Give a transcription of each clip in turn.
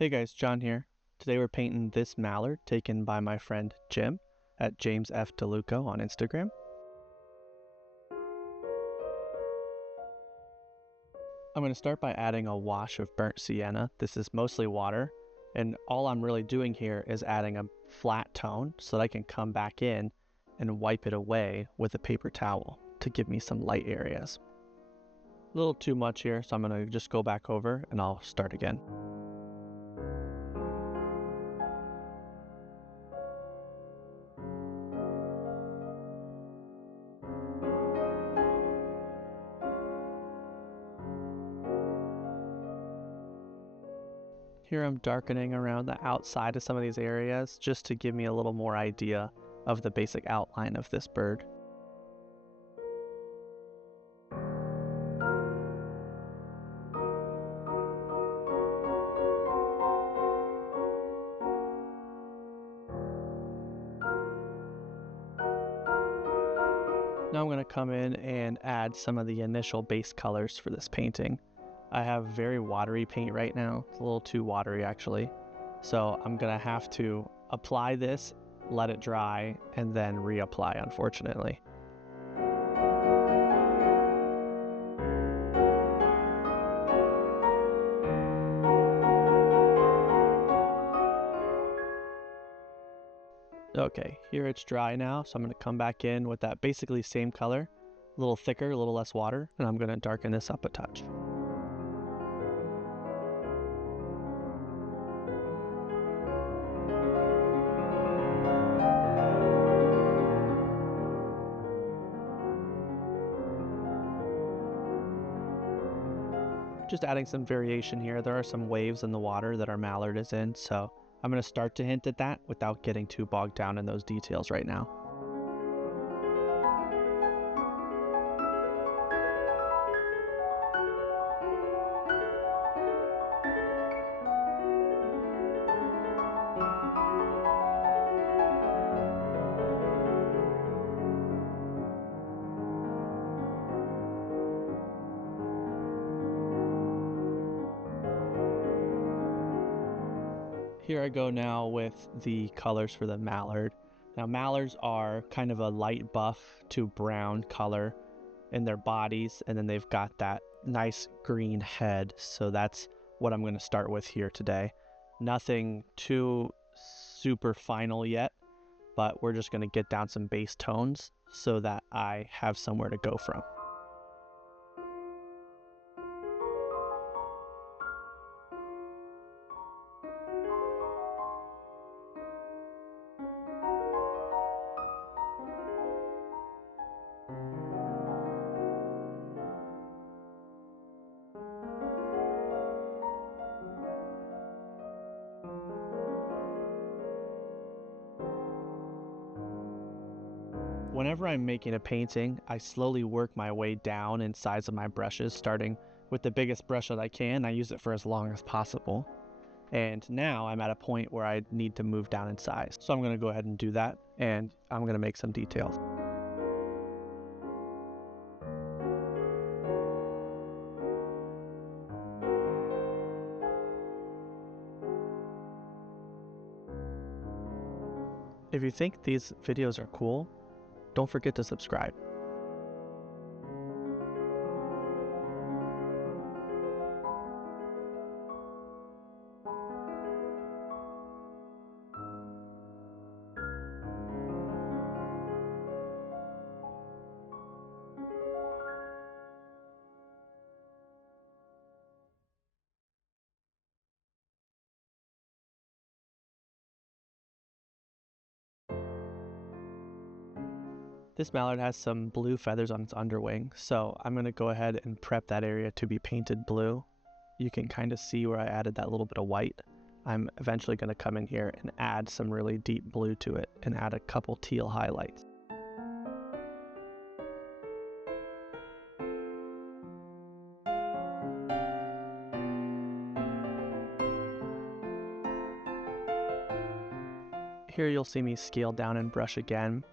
Hey guys, John here. Today we're painting this mallard taken by my friend Jim at James F. DeLuco on Instagram. I'm going to start by adding a wash of burnt sienna. This is mostly water, and all I'm really doing here is adding a flat tone so that I can come back in and wipe it away with a paper towel to give me some light areas. A little too much here, so I'm going to just go back over and I'll start again. Here I'm darkening around the outside of some of these areas just to give me a little more idea of the basic outline of this bird. Now I'm going to come in and add some of the initial base colors for this painting. I have very watery paint right now. It's a little too watery actually. So I'm going to have to apply this, let it dry, and then reapply, unfortunately. Okay, here it's dry now, so I'm going to come back in with that basically same color, a little thicker, a little less water, and I'm going to darken this up a touch. Just adding some variation here. There are some waves in the water that our mallard is in, so I'm going to start to hint at that without getting too bogged down in those details right now. Here I go now with the colors for the mallard. Now mallards are kind of a light buff to brown color in their bodies, and then they've got that nice green head. So that's what I'm going to start with here today. Nothing too super final yet, but we're just going to get down some base tones so that I have somewhere to go from. Whenever I'm making a painting, I slowly work my way down in size of my brushes, starting with the biggest brush that I can. I use it for as long as possible. And now I'm at a point where I need to move down in size. So I'm going to go ahead and do that, and I'm going to make some details. If you think these videos are cool, don't forget to subscribe. This mallard has some blue feathers on its underwing, so I'm going to go ahead and prep that area to be painted blue. You can kind of see where I added that little bit of white. I'm eventually going to come in here and add some really deep blue to it and add a couple teal highlights. Here you'll see me scale down and brush again.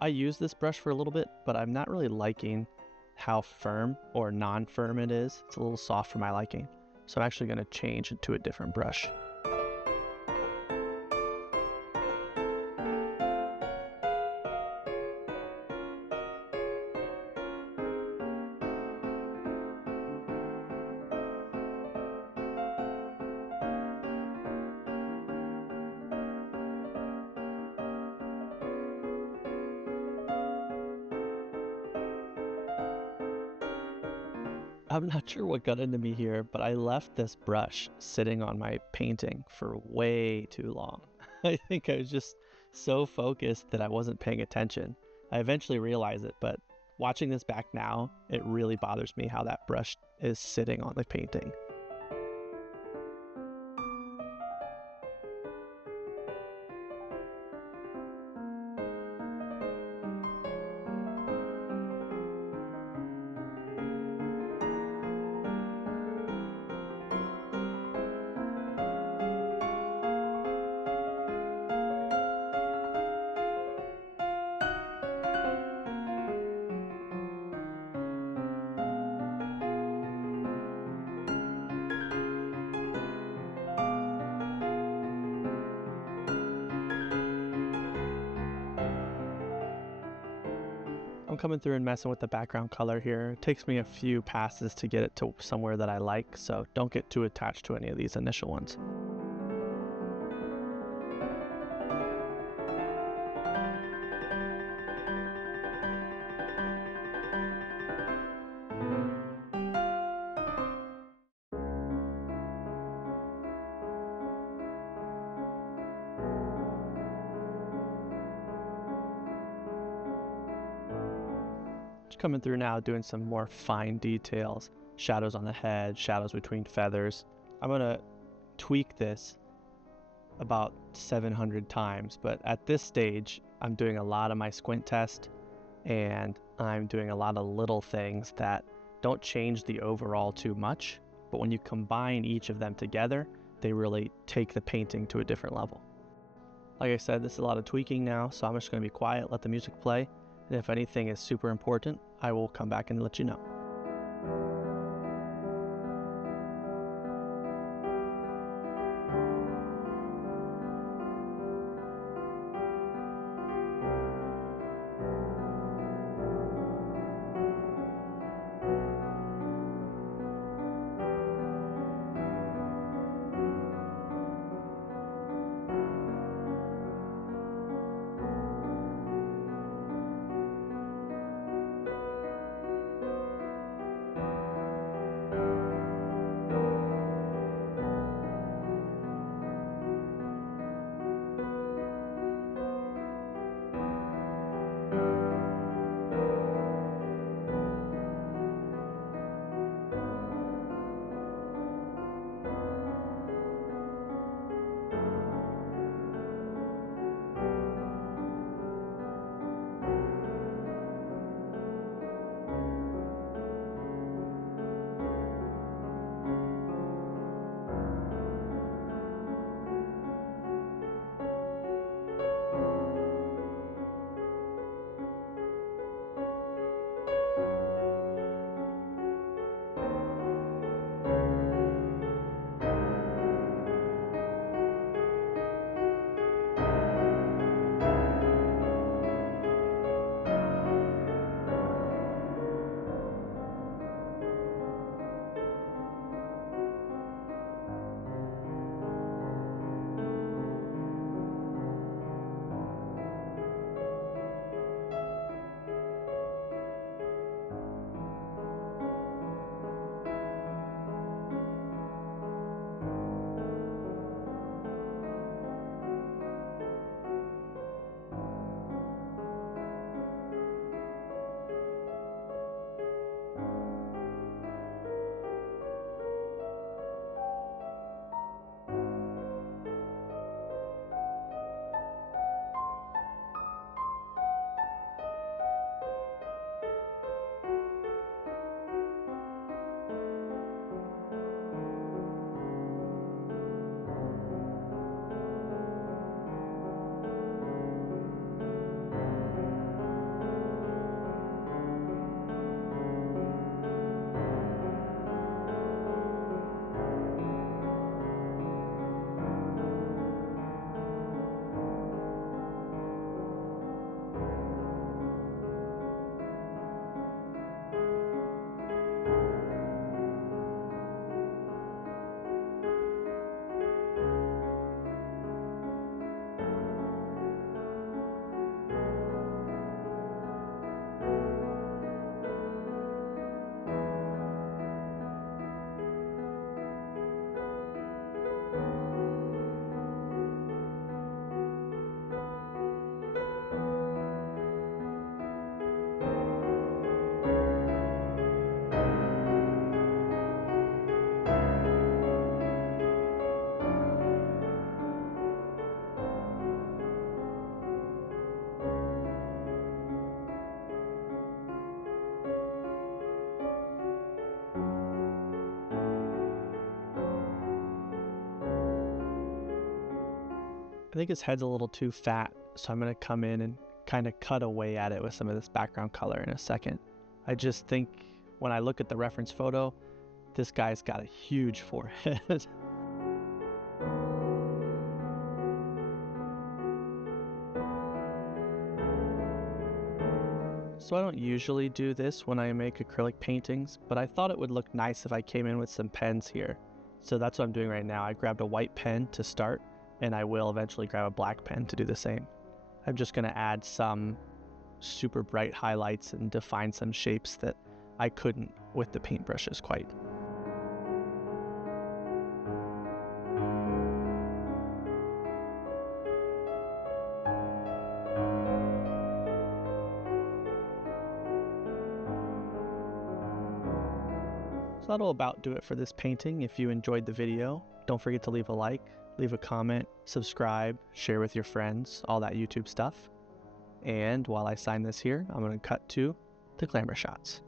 I use this brush for a little bit, but I'm not really liking how firm or non-firm it is. It's a little soft for my liking. So I'm actually going to change it to a different brush. I'm not sure what got into me here, but I left this brush sitting on my painting for way too long. I think I was just so focused that I wasn't paying attention. I eventually realized it, but watching this back now, it really bothers me how that brush is sitting on the painting. I'm coming through and messing with the background color here. It takes me a few passes to get it to somewhere that I like, so don't get too attached to any of these initial ones. Just coming through now, doing some more fine details, shadows on the head, shadows between feathers. I'm gonna tweak this about 700 times, but at this stage, I'm doing a lot of my squint test and I'm doing a lot of little things that don't change the overall too much, but when you combine each of them together, they really take the painting to a different level. Like I said, this is a lot of tweaking now, so I'm just going to be quiet, let the music play, and if anything is super important, I will come back and let you know. I think his head's a little too fat, so I'm going to come in and kind of cut away at it with some of this background color in a second. I just think when I look at the reference photo, this guy's got a huge forehead. So I don't usually do this when I make acrylic paintings, but I thought it would look nice if I came in with some pens here. So that's what I'm doing right now. I grabbed a white pen to start, and I will eventually grab a black pen to do the same. I'm just going to add some super bright highlights and define some shapes that I couldn't with the paintbrushes quite. So that'll about do it for this painting. If you enjoyed the video, don't forget to leave a like, leave a comment, subscribe, share with your friends, all that YouTube stuff. And while I sign this here, I'm going to cut to the glamour shots.